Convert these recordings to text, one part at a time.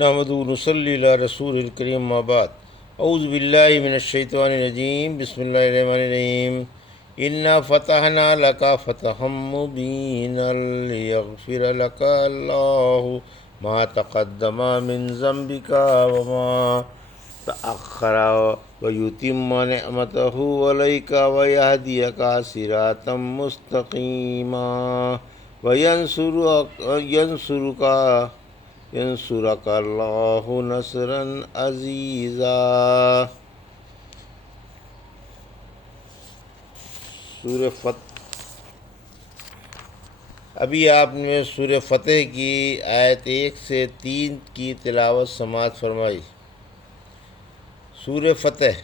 نحمدہ و نصلی علی رسول الکریم اما بعد اعوذ باللہ من الشیطان الرجیم بسم اللہ الرحمن الرحیم انا فتحنا لک فتحا مبینا لیغفر لک اللہ ما تقدم من ذنبک وما تأخر ویتم نعمتہ علیک ویہدیک صراطا مستقیما ینصرک اللہ نصرا عزیزا۔ سورہ فتح۔ ابھی آپ نے سورہ فتح کی آیت 1 سے 3 کی تلاوت سماعت فرمائی۔ سورہ فتح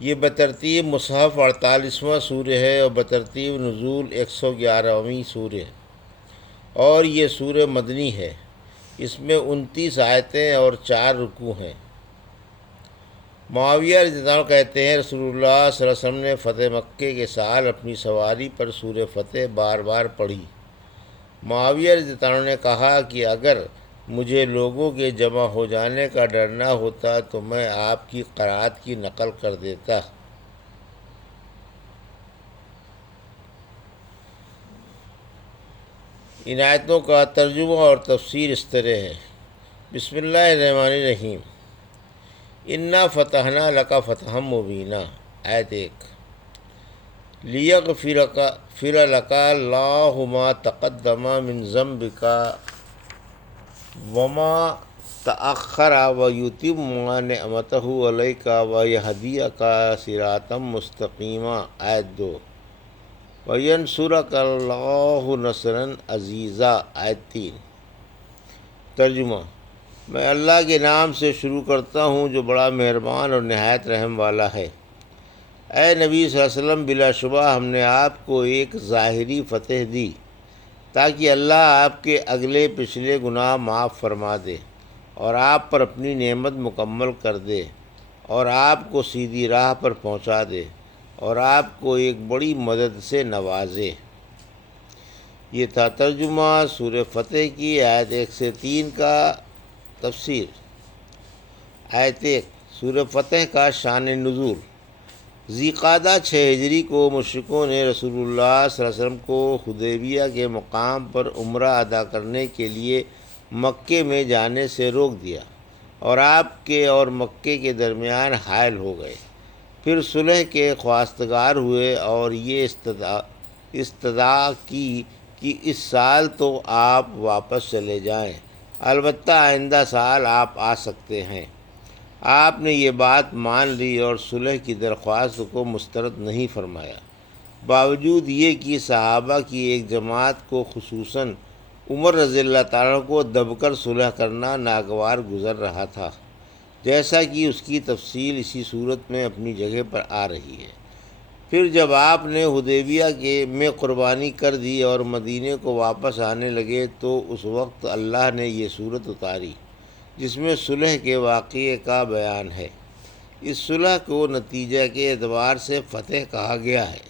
یہ بترتیب مصحف 48واں سورہ ہے اور بترتیب نزول 111ویں سورہ ہے، اور یہ سورہ مدنی ہے۔ اس میں 29 آیتیں اور 4 رکوع ہیں۔ معاویہ رضی اللہ عنہ کہتے ہیں رسول اللہ صلی اللہ علیہ وسلم نے فتح مکہ کے سال اپنی سواری پر سورہ فتح بار بار پڑھی۔ معاویہ رضی اللہ عنہ نے کہا کہ اگر مجھے لوگوں کے جمع ہو جانے کا ڈر نہ ہوتا تو میں آپ کی قرأت کی نقل کر دیتا۔ ان آیتوں کا ترجمہ اور تفسیر اس طرح ہے۔ بسم اللہ الرحمن الرحیم۔ انا فتحنا لک فتحا مبینا۔ آیت 1۔ لیغفر لک اللہ ما تقدم من ذنبک وما تأخر ویتم نعمتہ علیک ویہدیک صراطا مستقیما۔ آیت 2۔ وینصرک اللہ نصرا عزیزا۔ آیت 3۔ ترجمہ۔ میں اللہ کے نام سے شروع کرتا ہوں جو بڑا مہربان اور نہایت رحم والا ہے۔ اے نبی صلی اللہ علیہ وسلم، بلا شبہ ہم نے آپ کو ایک ظاہری فتح دی تاکہ اللہ آپ کے اگلے پچھلے گناہ معاف فرما دے اور آپ پر اپنی نعمت مکمل کر دے اور آپ کو سیدھی راہ پر پہنچا دے اور آپ کو ایک بڑی مدد سے نوازے۔ یہ تھا ترجمہ سورہ فتح کی آیت 1 سے 3 کا۔ تفسیر۔ آیت 1۔ سورہ فتح کا شان نزول۔ ذی قعدہ 6 ہجری کو مشرکوں نے رسول اللہ صلی اللہ علیہ وسلم کو حدیبیہ کے مقام پر عمرہ ادا کرنے کے لیے مکے میں جانے سے روک دیا اور آپ کے اور مکے کے درمیان حائل ہو گئے۔ پھر صلح کے خواستگار ہوئے اور یہ استدعا کی کہ اس سال تو آپ واپس چلے جائیں، البتہ آئندہ سال آپ آ سکتے ہیں۔ آپ نے یہ بات مان لی اور صلح کی درخواست کو مسترد نہیں فرمایا، باوجود یہ کہ صحابہ کی ایک جماعت کو خصوصاً عمر رضی اللہ تعالیٰ کو دب کر صلح کرنا ناگوار گزر رہا تھا، جیسا کہ اس کی تفصیل اسی صورت میں اپنی جگہ پر آ رہی ہے۔ پھر جب آپ نے حدیبیہ میں قربانی کر دی اور مدینے کو واپس آنے لگے تو اس وقت اللہ نے یہ صورت اتاری جس میں صلح کے واقعے کا بیان ہے۔ اس صلح کو نتیجہ کے اعتبار سے فتح کہا گیا ہے،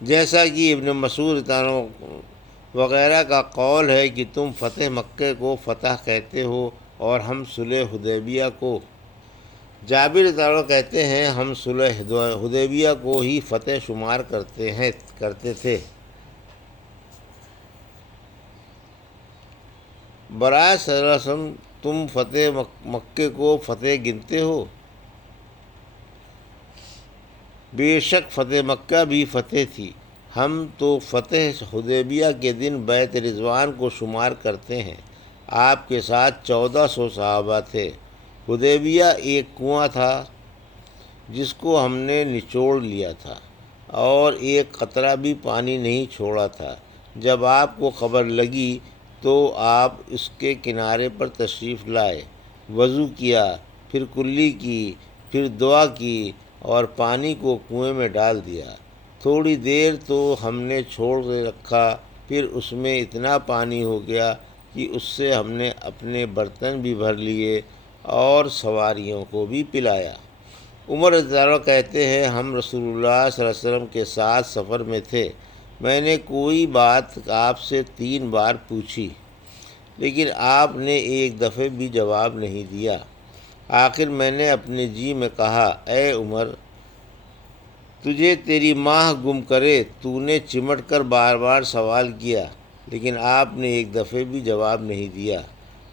جیسا کہ ابن مسعود وغیرہ کا قول ہے کہ تم فتح مکہ کو فتح کہتے ہو اور ہم صلح حدیبیہ کو۔ جابر رضی اللہ عنہ کہتے ہیں ہم صلح حدیبیہ کو ہی فتح شمار کرتے تھے۔ برائے صلی اللہ علیہ وسلم تم فتح مکے کو فتح گنتے ہو؟ بے شک فتح مکہ بھی فتح تھی، ہم تو فتح حدیبیہ کے دن بیعت رضوان کو شمار کرتے ہیں۔ آپ کے ساتھ 1400 صحابہ تھے۔ حدیبیہ ایک کنواں تھا جس کو ہم نے نچوڑ لیا تھا اور ایک قطرہ بھی پانی نہیں چھوڑا تھا۔ جب آپ کو خبر لگی تو آپ اس کے کنارے پر تشریف لائے، وضو کیا، پھر کلی کی، پھر دعا کی اور پانی کو کنویں میں ڈال دیا۔ تھوڑی دیر تو ہم نے چھوڑ کے رکھا، پھر اس میں اتنا پانی ہو گیا کہ اس سے ہم نے اپنے برتن بھی بھر لیے اور سواریوں کو بھی پلایا۔ عمر رضی اللہ عنہ کہتے ہیں ہم رسول اللہ صلی اللہ علیہ وسلم کے ساتھ سفر میں تھے، میں نے کوئی بات آپ سے 3 بار پوچھی لیکن آپ نے ایک دفعہ بھی جواب نہیں دیا۔ آخر میں نے اپنے جی میں کہا، اے عمر، تجھے تیری ماں گم کرے۔ تو نے چمٹ کر بار بار سوال کیا، لیکن آپ نے ایک دفعہ بھی جواب نہیں دیا۔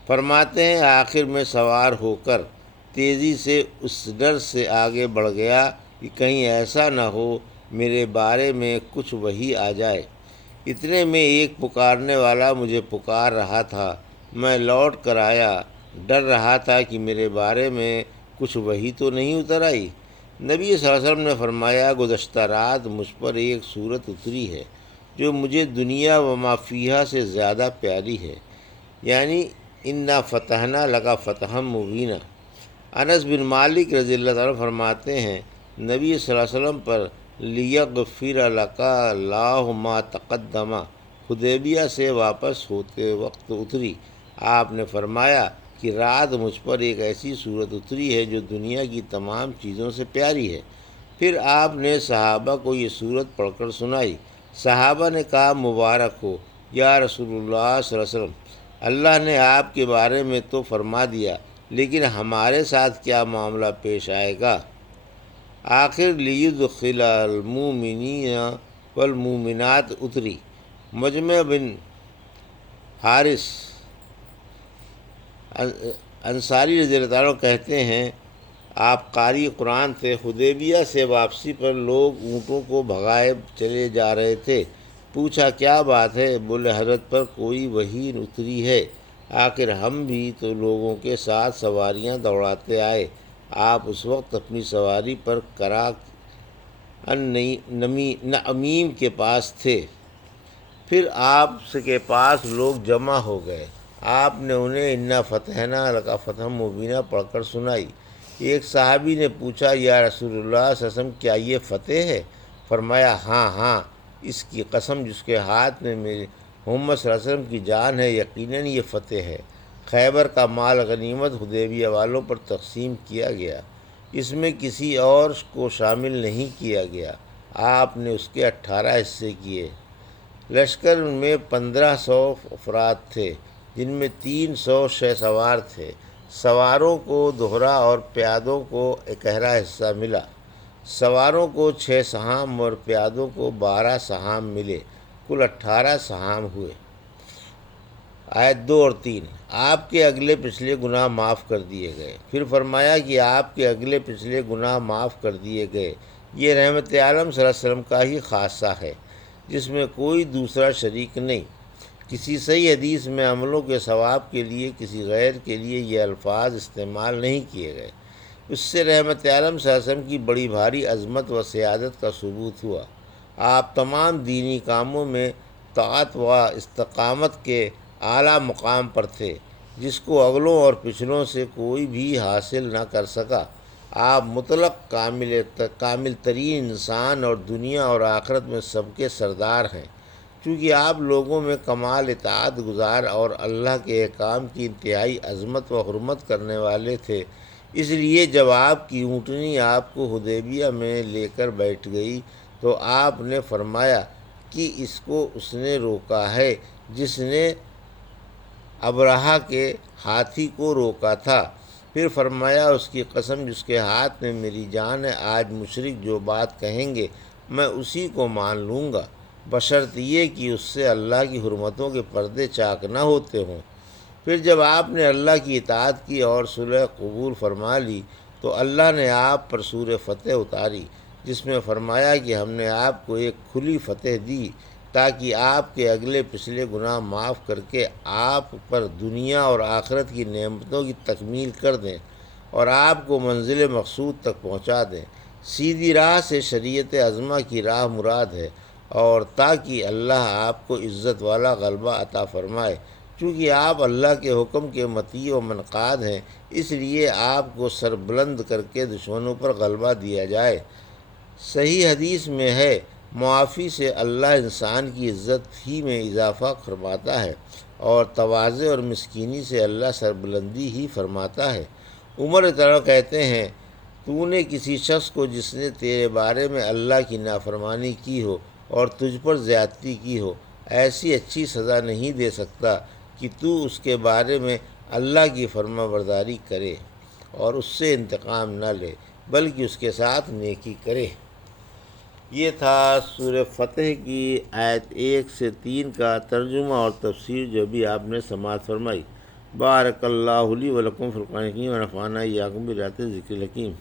فرماتے ہیں آخر میں سوار ہو کر تیزی سے اس ڈر سے آگے بڑھ گیا کہ کہیں ایسا نہ ہو میرے بارے میں کچھ وحی آ جائے۔ اتنے میں ایک پکارنے والا مجھے پکار رہا تھا۔ میں لوٹ کر آیا، ڈر رہا تھا کہ میرے بارے میں کچھ وحی تو نہیں اتر آئی۔ نبی صلی اللہ علیہ وسلم نے فرمایا، گزشتہ رات مجھ پر ایک صورت اتری ہے جو مجھے دنیا و ما فیہا سے زیادہ پیاری ہے، یعنی انا فتحنا لک فتحا مبینا۔ انس بن مالک رضی اللہ عنہ فرماتے ہیں، نبی صلی اللہ علیہ وسلم پر لیغفر لک اللہ ما تقدم حدیبیہ سے واپس ہوتے وقت اتری۔ آپ نے فرمایا کہ رات مجھ پر ایک ایسی صورت اتری ہے جو دنیا کی تمام چیزوں سے پیاری ہے۔ پھر آپ نے صحابہ کو یہ صورت پڑھ کر سنائی۔ صحابہ نے کہا، مبارک ہو یا رسول اللہ صلی اللہ علیہ وسلم، اللہ نے آپ کے بارے میں تو فرما دیا، لیکن ہمارے ساتھ کیا معاملہ پیش آئے گا؟ آخر لیدخل المؤمنین والمؤمنات اتری۔ مجمع بن حارث انصاری رضی اللہ عنہ کہتے ہیں، آپ قاری قرآن تھے۔ حدیبیہ سے واپسی پر لوگ اونٹوں کو بھگائے چلے جا رہے تھے۔ پوچھا، کیا بات ہے؟ بولے، حضرت پر کوئی وحی اتری ہے۔ آخر ہم بھی تو لوگوں کے ساتھ سواریاں دوڑاتے آئے۔ آپ اس وقت اپنی سواری پر کراک نعمیم کے پاس تھے۔ پھر آپ کے پاس لوگ جمع ہو گئے۔ آپ نے انہیں انا فتحنا لک فتحا مبینا پڑھ کر سنائی۔ ایک صحابی نے پوچھا، یا رسول اللہ صلی اللہ علیہ وسلم، کیا یہ فتح ہے؟ فرمایا، ہاں ہاں، اس کی قسم جس کے ہاتھ میں میرے محمد صلی اللہ علیہ وسلم کی جان ہے، یقیناً یہ فتح ہے۔ خیبر کا مال غنیمت حدیبیہ والوں پر تقسیم کیا گیا، اس میں کسی اور کو شامل نہیں کیا گیا۔ آپ نے اس کے 18 حصے کیے۔ لشکر میں 1500 افراد تھے، جن میں 300 شہ سوار تھے۔ سواروں کو دوہرا اور پیادوں کو 11 حصہ ملا۔ سواروں کو 6 سہام اور پیادوں کو 12 سہام ملے، کل 18 سہام ہوئے۔ آیت 2 اور 3، آپ کے اگلے پچھلے گناہ معاف کر دیے گئے۔ پھر فرمایا کہ آپ کے اگلے پچھلے گناہ معاف کر دیے گئے۔ یہ رحمت عالم صلی اللہ علیہ وسلم کا ہی خاصہ ہے، جس میں کوئی دوسرا شریک نہیں۔ کسی صحیح حدیث میں عملوں کے ثواب کے لیے کسی غیر کے لیے یہ الفاظ استعمال نہیں کیے گئے۔ اس سے رحمت عالم صلی اللہ علیہ وسلم کی بڑی بھاری عظمت و سیادت کا ثبوت ہوا۔ آپ تمام دینی کاموں میں طاعت و استقامت کے اعلیٰ مقام پر تھے، جس کو اگلوں اور پچھلوں سے کوئی بھی حاصل نہ کر سکا۔ آپ مطلق کامل ترین انسان اور دنیا اور آخرت میں سب کے سردار ہیں۔ چونکہ آپ لوگوں میں کمال اطاعت گزار اور اللہ کے احکام کی انتہائی عظمت و حرمت کرنے والے تھے، اس لیے جب آپ کی اونٹنی آپ کو حدیبیہ میں لے کر بیٹھ گئی تو آپ نے فرمایا کہ اس کو اس نے روکا ہے جس نے ابرہہ کے ہاتھی کو روکا تھا۔ پھر فرمایا، اس کی قسم جس کے ہاتھ میں میری جان ہے، آج مشرک جو بات کہیں گے میں اسی کو مان لوں گا، بشرط یہ کہ اس سے اللہ کی حرمتوں کے پردے چاک نہ ہوتے ہوں۔ پھر جب آپ نے اللہ کی اطاعت کی اور صلح قبول فرما لی تو اللہ نے آپ پر سورہ فتح اتاری، جس میں فرمایا کہ ہم نے آپ کو ایک کھلی فتح دی تاکہ آپ کے اگلے پچھلے گناہ معاف کر کے آپ پر دنیا اور آخرت کی نعمتوں کی تکمیل کر دیں اور آپ کو منزل مقصود تک پہنچا دیں۔ سیدھی راہ سے شریعت عظمہ کی راہ مراد ہے، اور تاکہ اللہ آپ کو عزت والا غلبہ عطا فرمائے۔ چونکہ آپ اللہ کے حکم کے مطیع و منقاد ہیں، اس لیے آپ کو سر بلند کر کے دشمنوں پر غلبہ دیا جائے۔ صحیح حدیث میں ہے، معافی سے اللہ انسان کی عزت ہی میں اضافہ فرماتا ہے، اور تواضع اور مسکینی سے اللہ سربلندی ہی فرماتا ہے۔ عمر رضی اللہ عنہ کہتے ہیں، تو نے کسی شخص کو جس نے تیرے بارے میں اللہ کی نافرمانی کی ہو اور تجھ پر زیادتی کی ہو، ایسی اچھی سزا نہیں دے سکتا کہ تو اس کے بارے میں اللہ کی فرما برداری کرے اور اس سے انتقام نہ لے بلکہ اس کے ساتھ نیکی کرے۔ یہ تھا سورہ فتح کی آیت 1 سے 3 کا ترجمہ اور تفسیر جو بھی آپ نے سماعت فرمائی۔ بارک اللہ لی و لکم فی القرآن الحکیم و نفعنی وایاکم بآیات الذکر الحکیم۔